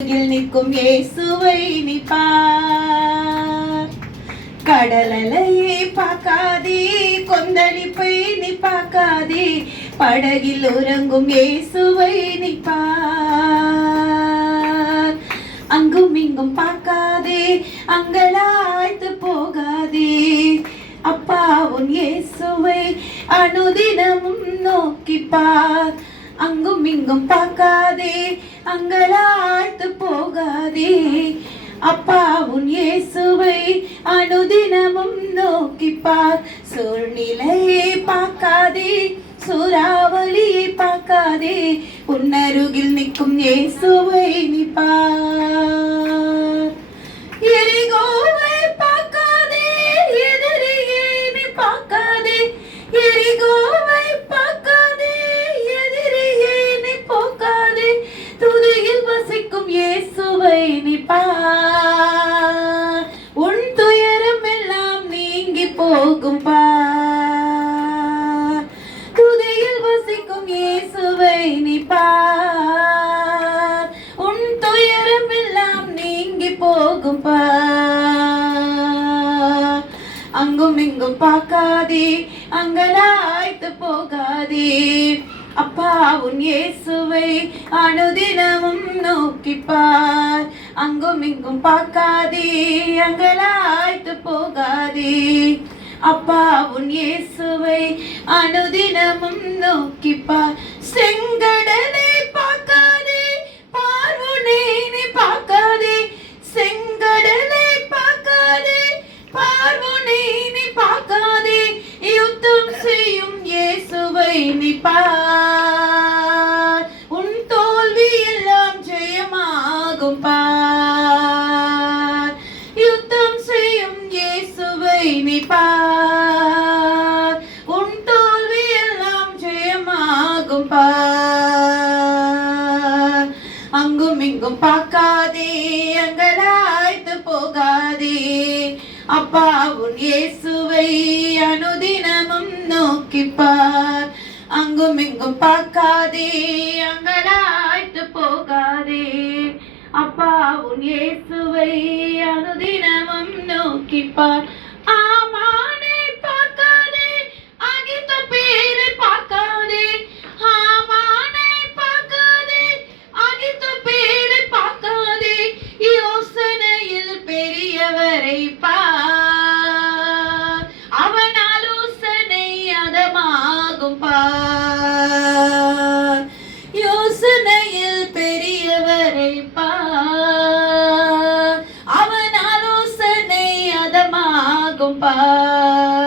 நிற்கும் இயேசுவை நீ பார். கடலையை பார்க்காதே, கொந்தளிப்பை நீ பார்க்காதே, படகில் உறங்கும் இயேசுவை நீ பார். அங்கும் இங்கும் பார்க்காதே, அங்கலாய்த்து போகாதே, அப்பா உன் இயேசுவை அனுதினமும் நோக்கி பார். அங்கும் இங்கும் பார்க்காதே, அங்கலாய்த்து போகாதே, அப்பா உன் இயேசுவை அனுதினமும் நோக்கி பார். சூழ்நிலையை பார்க்காதே, சூறாவளியை பார்க்காதே, உன்னருகில் நிற்கும் இயேசுவை நீ பார். எரிகோவை பார்க்காதே, எதிரியை நீ பார்க்காதே, எரிகோவை பார்க்காதே, எதிரியை நீ போக்காதே, துதியில் வசிக்கும் இயேசுவை நீ பார். உன் துயரம் எல்லாம் நீங்கி போகும் பார். துதியில் வசிக்கும் இயேசுவை நீ பார். உன் துயரம் எல்லாம் நீங்கி போகும் பார். அங்கும் இங்கும் பார்க்காதே, அங்கலாய்த்து போகாதே, அப்பா உன் இயேசுவை அனுதினமும் நோக்கி பார். அங்கும் இங்கும் பார்க்காதே, அங்கலாய்த்து போகாதே, அப்பா உன் இயேசுவை அனுதினமும் நோக்கி பார். செங்கடலை பார்க்காதே, பார்வுனை நீ பார்க்காதே, செங்கடலை பார்க்காதே, பார்வுனை நீ பார்க்காதே, யுத்தம் செய்யும் இயேசுவை நீ பார். உன் தோல்வி எல்லாம் ஜெயமாகும் பார். யுத்தம் செய்யும் இயேசுவை நீ பார். உன் தோல்வி எல்லாம் ஜெயமாகும் பார். அங்கும் இங்கும் பார்க்காதே, அங்கலாய்த்து போகாதே, அப்பா உன் இயேசுவை அனுதினமும் நோக்கி பார். அங்கும் இங்கும் பார்க்காதே, அங்கலாய்த்து போகாதே, அப்பா உன் இயேசுவை அனுதினமும் நோக்கி பார். ஆமானை பார்க்காதே, அகித்த பேரை பார்க்காதே, ஆமானை பார்க்காதே, அகித்த பேரை பார்க்காதே, யோசனையில் பெரியவரை பார். அவன் ஆலோசனை அதமாகும் பார். யோசனையில் பெரியவரை பார். அவன் ஆலோசனை அதமாகும் பார்.